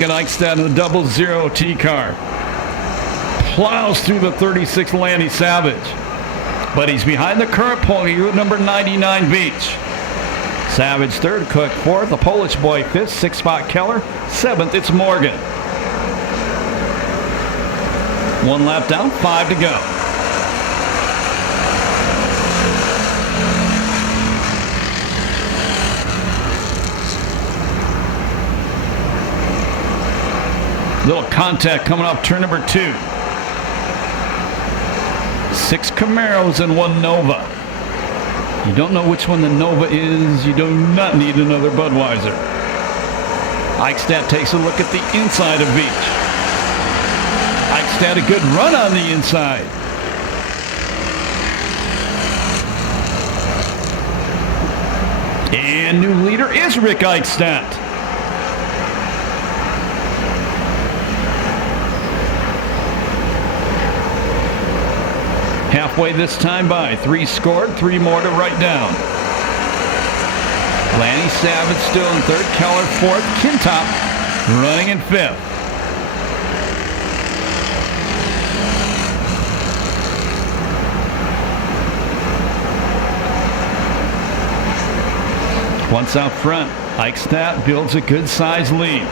Logan Eichstadt in the 00 T car. Plows through the 36 Lanny Savage. But he's behind the current pony with number 99 Beach. Savage third, Cook fourth, the Polish boy fifth, sixth spot Keller, seventh it's Morgan. 1 lap down, 5 to go. Little contact coming off turn number 2. 6 Camaros and 1 Nova. You don't know which one the Nova is, you do not need another Budweiser. Eichstadt takes a look at the inside of Beach. Eichstadt a good run on the inside. And new leader is Rick Eichstadt. Halfway this time by. 3 scored, 3 more to write down. Lanny Savage still in third, Keller fourth, Kintop running in fifth. Once out front, Eichstadt builds a good size lead.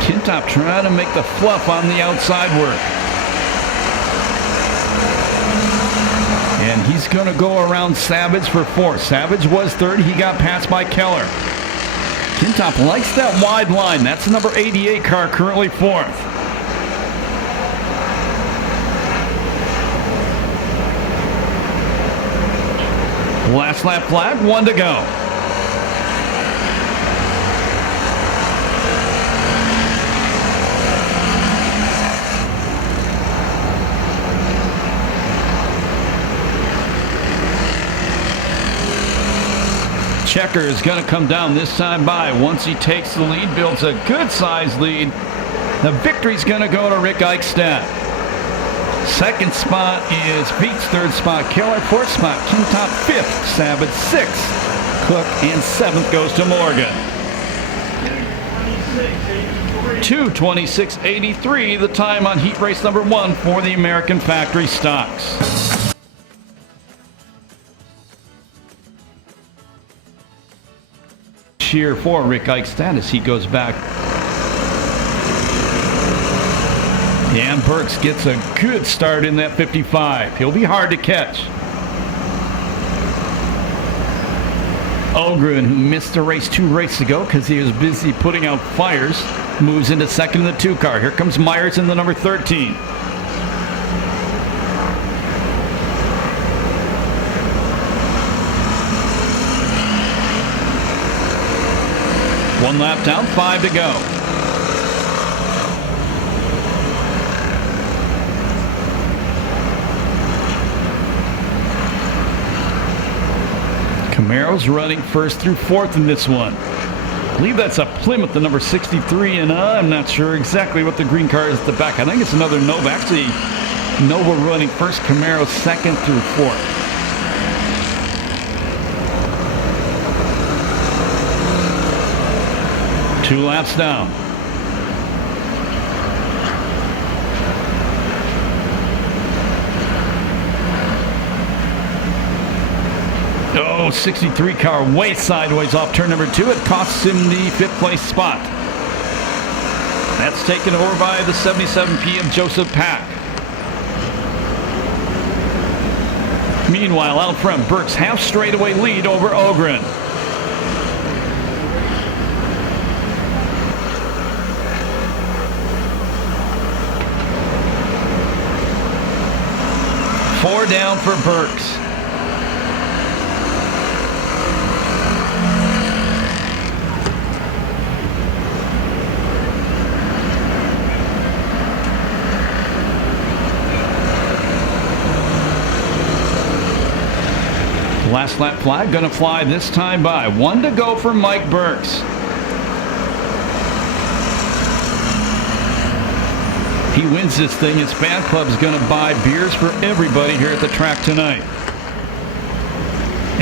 Kintop trying to make the fluff on the outside work. And he's going to go around Savage for fourth. Savage was third. He got passed by Keller. Kintop likes that wide line. That's the number 88 car, currently fourth. Last lap flag, 1 to go. Checker is going to come down this time by. Once he takes the lead, builds a good size lead. The victory's going to go to Rick Eichstadt. Second spot is Beats. Third spot Keller. Fourth spot Kintop. Fifth Savage. Sixth Cook. And seventh goes to Morgan. 2:26.83 the time on heat race number 1 for the American Factory Stocks. Cheer for Rick Eichstadt as he goes back. And Burks gets a good start in that 55. He'll be hard to catch. Ogren, who missed the race 2 races ago because he was busy putting out fires, moves into second in the 2 car. Here comes Myers in the number 13. One lap down, 5 to go. Camaro's running first through fourth in this one. I believe that's a Plymouth, the number 63, and I'm not sure exactly what the green car is at the back. I think it's another Nova. Actually, Nova running first, Camaro second through fourth. Two laps down. Oh, 63 car way sideways off turn number 2. It costs him the 5th place spot. That's taken over by the 77 PM Joseph Pack. Meanwhile, out front, Burks half straightaway lead over Ogren. Four down for Burks. Last lap flag going to fly this time by. 1 to go for Mike Burks. He wins this thing. His fan club is going to buy beers for everybody here at the track tonight.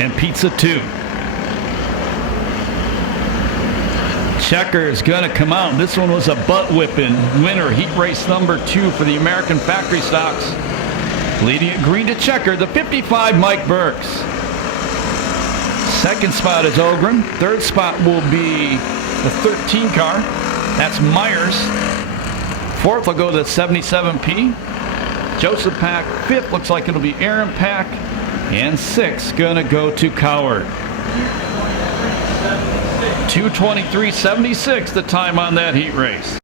And pizza too. Checker's going to come out. This one was a butt-whipping winner. Heat race number 2 for the American Factory Stocks. Leading it green to Checker, the 55, Mike Burks. Second spot is Ogren. Third spot will be the 13 car. That's Myers. Fourth will go to the 77P. Joseph Pack. Fifth looks like it'll be Aaron Pack. And sixth going to go to Coward. 2:23.76 the time on that heat race.